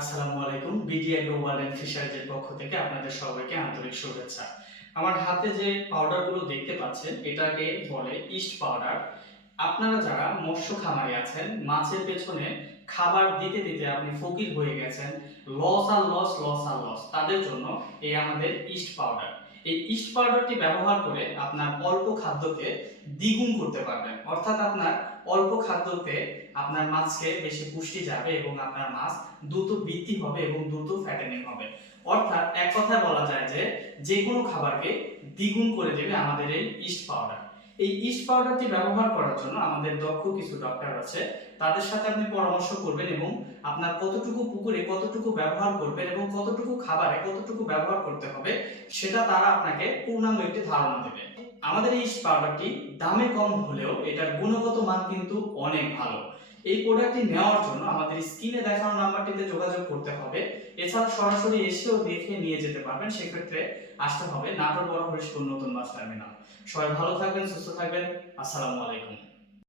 আসসালামু আলাইকুম। BD agro world and ফিশারিজের পক্ষ থেকে আপনাদের সবাইকে আন্তরিক শুভেচ্ছা। আমার হাতে যে পাউডারগুলো দেখতে পাচ্ছেন এটাকে বলে ইস্ট পাউডার। আপনারা যারা মৎস্য খামারি আছেন, মাছের পেছনে খাবার দিতে দিতে আপনি ফকির হয়ে গেছেন, লস আর লস, লস আর লস, তাদের জন্য এই আমাদের ইস্ট পাউডার। এই ইস্ট পাউডারটি ব্যবহার করে আপনার অল্প খাদ্যকে দ্বিগুণ করতে পারবেন। অর্থাৎ আপনার অল্প খাদ্যতে আপনার মাছকে বেশি পুষ্টি যাবে এবং আপনার মাছ দ্রুত বৃদ্ধি হবে এবং দ্রুত ফ্যাটেনিং হবে। অর্থাৎ এক কথায় বলা যায় যে যে কোনো খাবারকে দ্বিগুণ করে দেবে আমাদের এই ইস্ট পাউডার। এই ইস্ট পাউডারটি ব্যবহার করার জন্য আমাদের দক্ষ কিছু ডক্টর আছে, তাদের সাথে আপনি পরামর্শ করবেন এবং আপনার কতটুকু পুকুরে কতটুকু ব্যবহার করবেন এবং কতটুকু খাবারে কতটুকু ব্যবহার করতে হবে সেটা তারা আপনাকে পূর্ণাঙ্গ একটি ধারণা দেবে। আমাদের এই ইস্ট পাউডারটি দামে কম হলেও এটার গুণগত মান কিন্তু অনেক ভালো। এই প্রোডাক্টটি নেওয়ার জন্য আমাদের স্ক্রিনে দেখানো নাম্বারটিতে যোগাযোগ করতে হবে। এছাড়া সরাসরি এসেও দেখে নিয়ে যেতে পারবেন। সেক্ষেত্রে আসতে হবে নাটোর বড় হরিশপুর নতুন বাস টার্মিনাল। সবাই ভালো থাকবেন, সুস্থ থাকবেন। আসসালামু আলাইকুম।